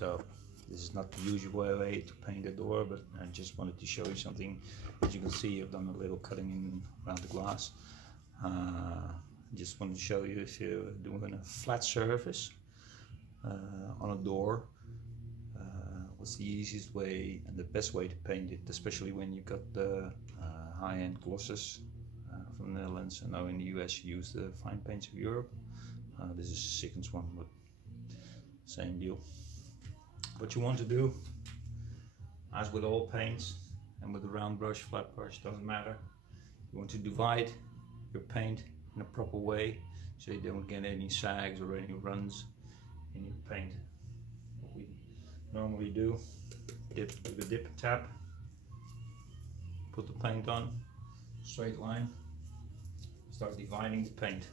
So this is not the usual way to paint a door, but I just wanted to show you something. As you can see, I've done a little cutting in around the glass. Just wanted to show you, if you're doing a flat surface on a door, what's the easiest way and the best way to paint it, especially when you've got the high-end glosses from the Netherlands. I know in the US you use the fine paints of Europe. This is a sikkens one, but same deal. What you want to do, as with all paints and with a round brush, flat brush, doesn't matter, you want to divide your paint in a proper way so you don't get any sags or any runs in your paint. What we normally do, dip with a dip and tap, put the paint on, straight line, start dividing the paint.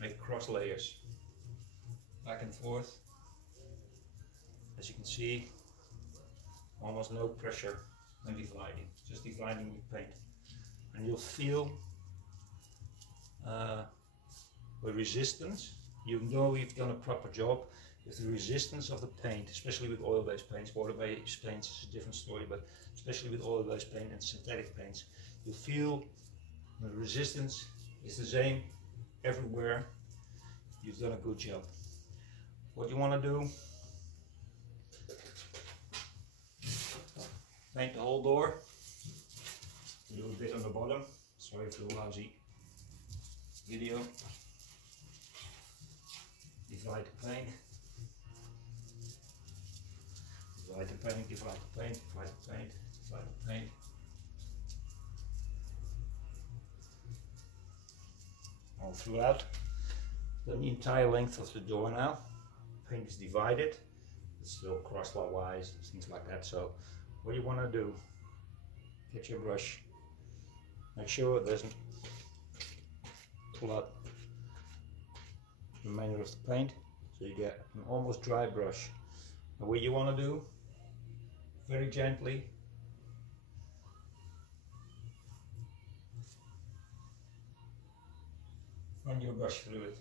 Make cross layers, back and forth. As you can see, almost no pressure when dividing, just dividing the paint. And you'll feel the resistance. You know you've done a proper job with the resistance of the paint, especially with oil-based paints. Water-based paints is a different story, but especially with oil-based paint and synthetic paints, you feel the resistance is the same everywhere. You've done a good job. What you want to do, paint the whole door, a little bit on the bottom. Sorry for the lousy video. Divide the paint, divide the paint, divide the paint, divide the paint, divide the paint. All throughout. Then the entire length of the door now. Paint is divided. It's still crosswise, things like that. So what you want to do, get your brush, make sure it doesn't pull out the remainder of the paint, so you get an almost dry brush. And what you want to do, very gently, run your brush through it.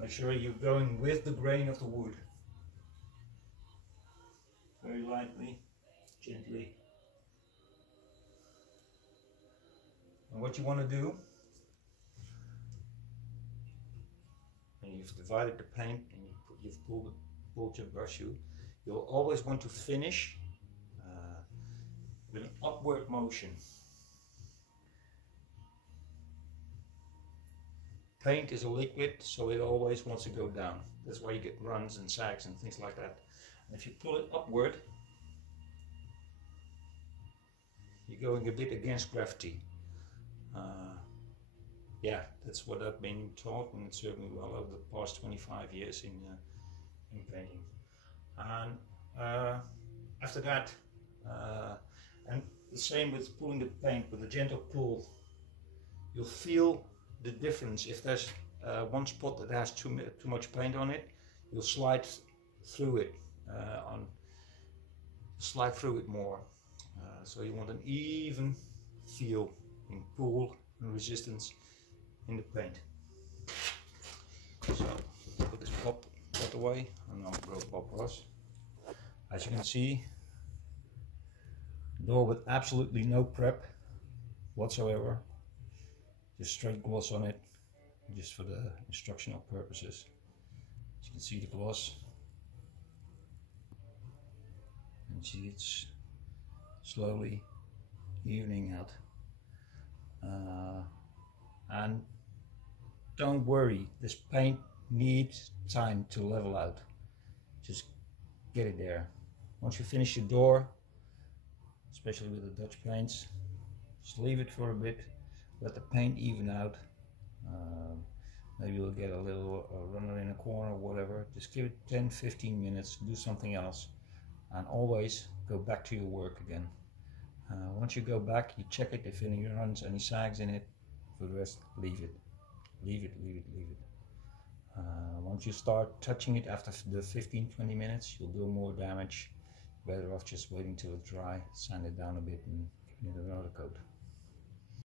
Make sure you're going with the grain of the wood. Very lightly, gently. And what you want to do, when you've divided the paint and you've pulled your brush through, you'll always want to finish with an upward motion. Paint is a liquid, so it always wants to go down. That's why you get runs and sags and things like that. And if you pull it upward, you're going a bit against gravity. Yeah, that's what I've been taught, and it served me well over the past 25 years in painting. And after that, and the same with pulling the paint with a gentle pull, you'll feel the difference. If there's one spot that has too much paint on it, you'll slide through it more. So you want an even feel in pull and resistance in the paint. So put this pot away, and I'll grow poppers. As you can see, door with absolutely no prep whatsoever. Just straight gloss on it, just for the instructional purposes. As you can see the gloss, and see it's slowly evening out. And don't worry, this paint needs time to level out. Just get it there. Once you finish your door, especially with the Dutch paints, just leave it for a bit. Let the paint even out. Maybe you'll get a little runner in a corner or whatever. Just give it 10-15 minutes, do something else, and always go back to your work again. Once you go back, you check it if any runs, any sags in it. For the rest, leave it. Leave it, leave it, leave it. Once you start touching it after the 15-20 minutes, you'll do more damage. Better off just waiting till it dry, sand it down a bit, and give it another coat.